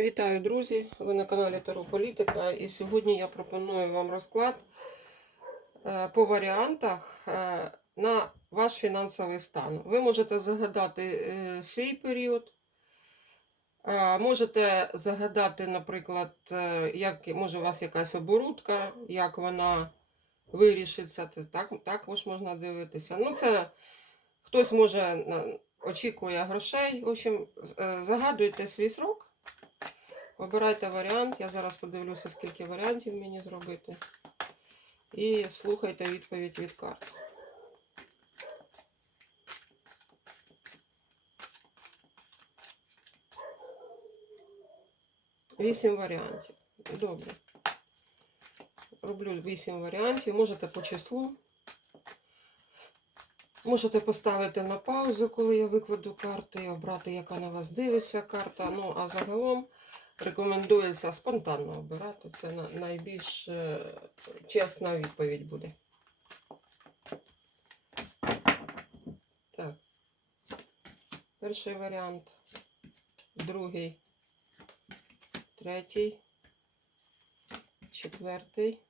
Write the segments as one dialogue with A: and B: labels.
A: Вітаю, друзі! Ви на каналі Таро Політика. І сьогодні я пропоную вам розклад е, по варіантах е, на ваш фінансовий стан. Ви можете загадати е, свій період, можете загадати, наприклад, як може у вас якась оборудка, як вона вирішиться. Так, також можна дивитися. Ну, це хтось може очікує грошей. В общем, загадуйте свій срок. Обирайте варіант. Я зараз подивлюся, скільки варіантів мені зробити. І слухайте відповідь від карт. Вісім варіантів. Добре. Роблю вісім варіантів. Можете по числу. Можете поставити на паузу, коли я викладу карти, і обрати, яка на вас дивиться карта. Ну, а загалом рекомендується спонтанно обирати. Це найбільш е, чесна відповідь буде. Так. Перший варіант, другий, третій, четвертий,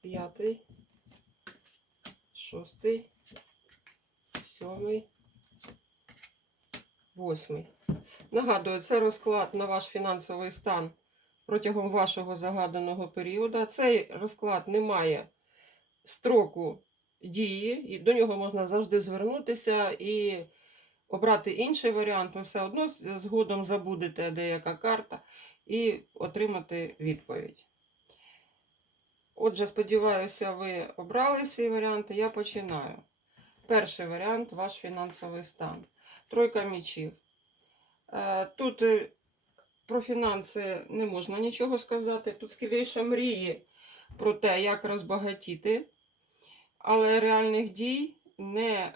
A: п'ятий, шостий, сьомий, восьмий. Нагадую, це розклад на ваш фінансовий стан протягом вашого загаданого періоду. Цей розклад не має строку дії, і до нього можна завжди звернутися і обрати інший варіант. Ви все одно згодом забудете деяка карта і отримати відповідь. Отже, сподіваюся, ви обрали свій варіант, я починаю. Перший варіант ваш фінансовий стан. Тройка мічів. Е, Тут е, про фінанси не можна нічого сказати. Тут скоріше мрії про те, як розбагатіти, але реальних дій не,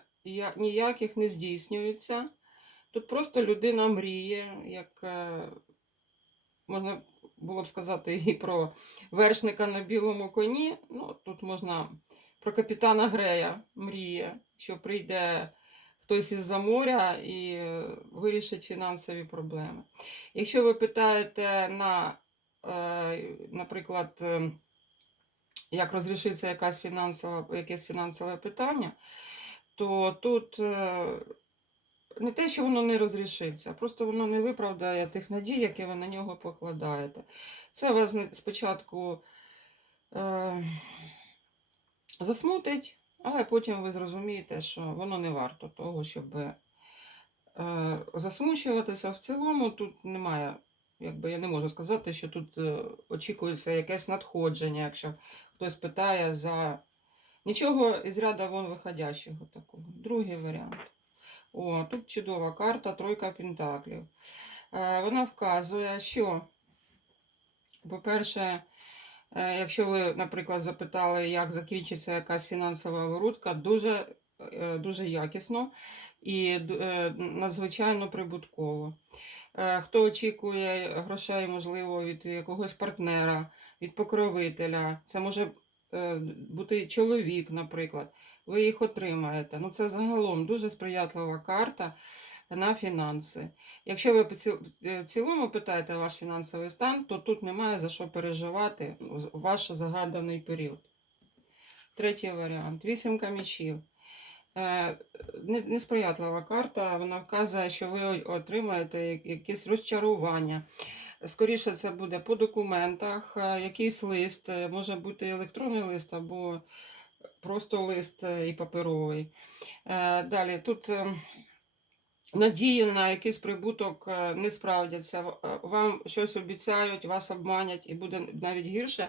A: ніяких не здійснюється. Тут просто людина мріє, як е, можна було б сказати і про вершника на білому коні. Ну, тут можна про капітана Грея мріє, що прийде хтось із-за моря і е, вирішить фінансові проблеми. Якщо ви питаєте на, е, наприклад, е, як розрішиться якась фінансова, якесь фінансове питання, то тут не те, що воно не розрішиться, просто воно не виправдає тих надій, які ви на нього покладаєте. Це вас спочатку засмутить, але потім ви зрозумієте, що воно не варто того, щоб е, засмучуватися. В цілому тут немає, якби я не можу сказати, що тут е, очікується якесь надходження, якщо хтось питає за нічого із ряда вон виходящого такого. Другий варіант. О, тут чудова карта, тройка пентаклів. Е, Вона вказує, що, по-перше, якщо ви, наприклад, запитали, як закінчиться якась фінансова оборудка, дуже, е, дуже якісно і е, надзвичайно прибутково. Е, Хто очікує грошей, можливо, від якогось партнера, від покровителя, це може е, бути чоловік, наприклад, ви їх отримаєте. Ну, це загалом дуже сприятлива карта на фінанси. Якщо ви е, в цілому питаєте ваш фінансовий стан, то тут немає за що переживати ваш загаданий період. Третій варіант. Вісімка мічів. Е, Несприятлива карта, вона вказує, що ви отримаєте я- якесь розчарування. Скоріше це буде по документах, е, якийсь лист, може бути електронний лист або просто лист і паперовий. Далі тут е, надії на якийсь прибуток е, не справдяться. Е, Вам щось обіцяють, вас обманять і буде навіть гірше,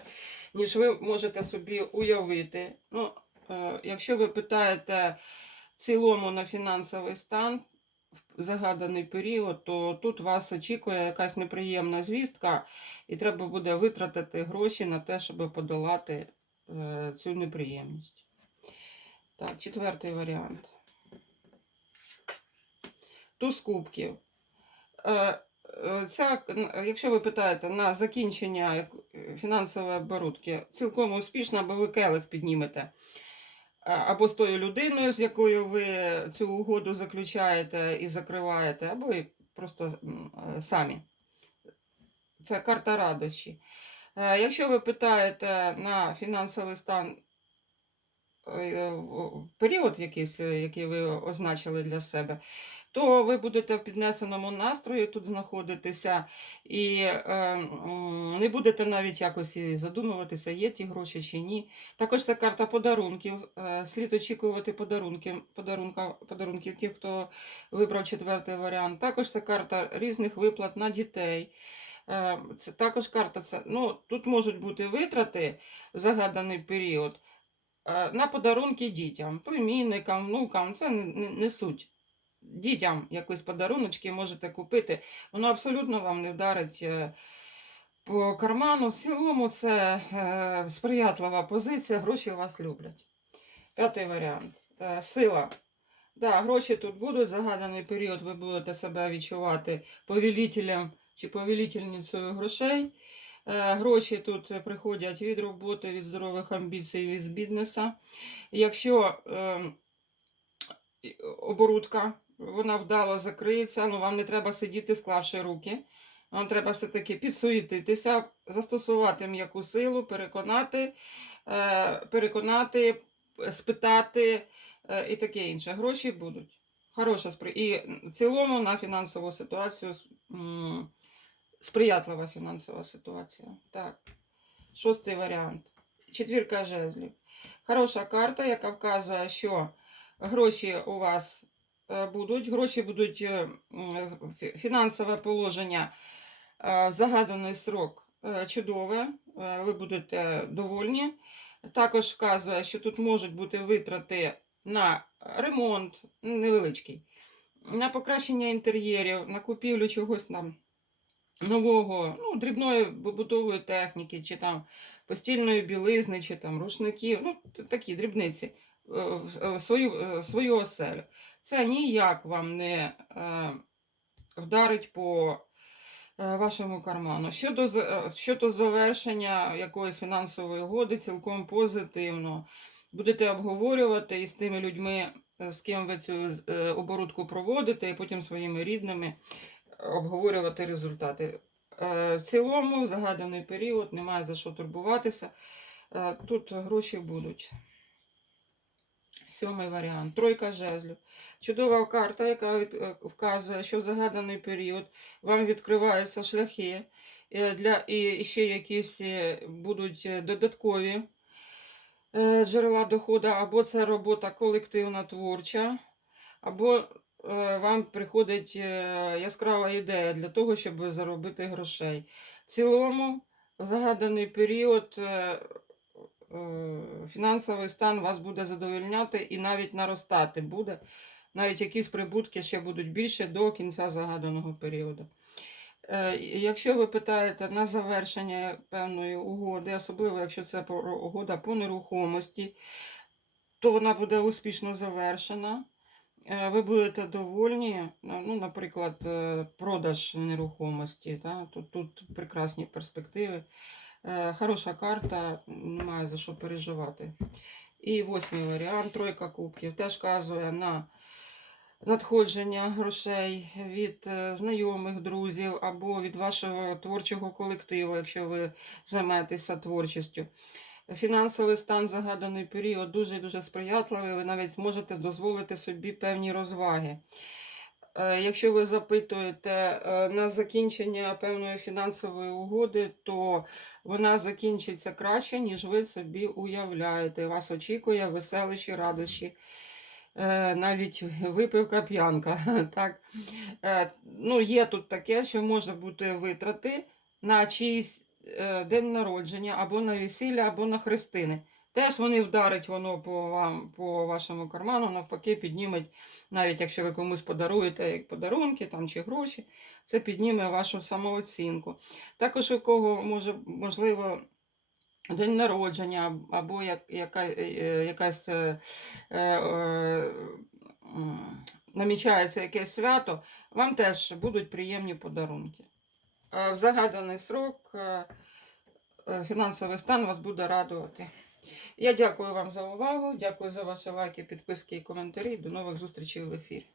A: ніж ви можете собі уявити. Ну, е, якщо ви питаєте цілому на фінансовий стан в загаданий період, то тут вас очікує якась неприємна звістка, і треба буде витратити гроші на те, щоб подолати цю неприємність. Так, четвертий варіант. Туз кубків. Е, е, Ця, якщо ви питаєте на закінчення фінансової оборудки, цілком успішно, бо ви келих піднімете. або з тою людиною, з якою ви цю угоду заключаєте і закриваєте, або і просто е, самі. Це карта радощі. Е, Якщо ви питаєте на фінансовий стан е, період якийсь, е, який ви означили для себе, то ви будете в піднесеному настрої тут знаходитися і е, не будете навіть якось задумуватися, є ті гроші чи ні. Також це карта подарунків. е, Слід очікувати подарунки, подарунка, подарунків ті, хто вибрав четвертий варіант. Також це карта різних виплат на дітей. Е, Це також карта. Це, ну, тут можуть бути витрати в загаданий період е, на подарунки дітям, племінникам, внукам. Це не суть. Дітям якісь подаруночки можете купити. Воно абсолютно вам не вдарить е, по карману. В цілому це е, сприятлива позиція, гроші вас люблять. П'ятий варіант. Е, сила. Да, гроші тут будуть, загаданий період ви будете себе відчувати повелителем чи повелительницею грошей. Гроші тут приходять від роботи, від здорових амбіцій, від бізнеса. Якщо е, оборудка, вона вдало закриється, ну вам не треба сидіти, склавши руки. Вам треба все-таки підсуетитися, застосувати м'яку силу, переконати, е, переконати, спитати е, і таке інше. Гроші будуть. Хороша спри... І в цілому на фінансову ситуацію сприятлива фінансова ситуація. Так. Шостий варіант. Четвірка жезлів. Хороша карта, яка вказує, що гроші у вас будуть. Гроші будуть е, фінансове положення е, в загаданий срок е, чудове. е, Ви будете довольні. Також вказує, що тут можуть бути витрати на ремонт невеличкий, на покращення інтер'єрів, на купівлю чогось там нового, ну, дрібної побутової техніки, чи там постільної білизни, чи там рушників, ну, такі дрібниці е, свою, е, в свою оселю. Це ніяк вам не е, вдарить по е, вашому карману. Щодо, е, щодо завершення якоїсь фінансової угоди, цілком позитивно. Будете обговорювати із тими людьми, е, з ким ви цю е, оборудку проводите, і потім своїми рідними обговорювати результати. Е, В цілому, в загаданий період, немає за що турбуватися. Е, Тут гроші будуть. Сьомий варіант. Тройка жезлів. Чудова карта, яка е, вказує, що в загаданий період вам відкриваються шляхи е, для, і ще якісь е, будуть додаткові джерела доходу, або це робота колективна творча, або вам приходить яскрава ідея для того, щоб заробити грошей. В цілому, в загаданий період фінансовий стан вас буде задовольняти і навіть наростати буде. Навіть якісь прибутки ще будуть більше до кінця загаданого періоду. Е, Якщо ви питаєте на завершення певної угоди, особливо якщо це угода по нерухомості, то вона буде успішно завершена. Е, Ви будете довольні, ну, наприклад, е, продаж нерухомості. Да? Тут, тут прекрасні перспективи. Е, Хороша карта, немає за що переживати. І восьмий варіант, тройка кубків, теж вказує на надходження грошей від е, знайомих, друзів або від вашого творчого колективу, якщо ви займаєтеся творчістю. Фінансовий стан загаданий період дуже дуже сприятливий. Ви навіть зможете дозволити собі певні розваги. Е, Якщо ви запитуєте е, на закінчення певної фінансової угоди, то вона закінчиться краще, ніж ви собі уявляєте. Вас очікує веселищі, радощі, е, навіть випивка, п'янка. Так? Ну, є тут таке, що може бути витрати на чийсь день народження, або на весілля, або на хрестини. Теж вони вдарить воно по вам, по вашому карману, навпаки, підніметь, навіть якщо ви комусь подаруєте як подарунки там, чи гроші, це підніме вашу самооцінку. Також у кого може, можливо, день народження, або як, яка, е, якась е, е, е, намічається якесь свято, вам теж будуть приємні подарунки. Е, В загаданий срок е, е, фінансовий стан вас буде радувати. Я дякую вам за увагу. Дякую за ваші лайки, підписки і коментарі. До нових зустрічей в ефірі.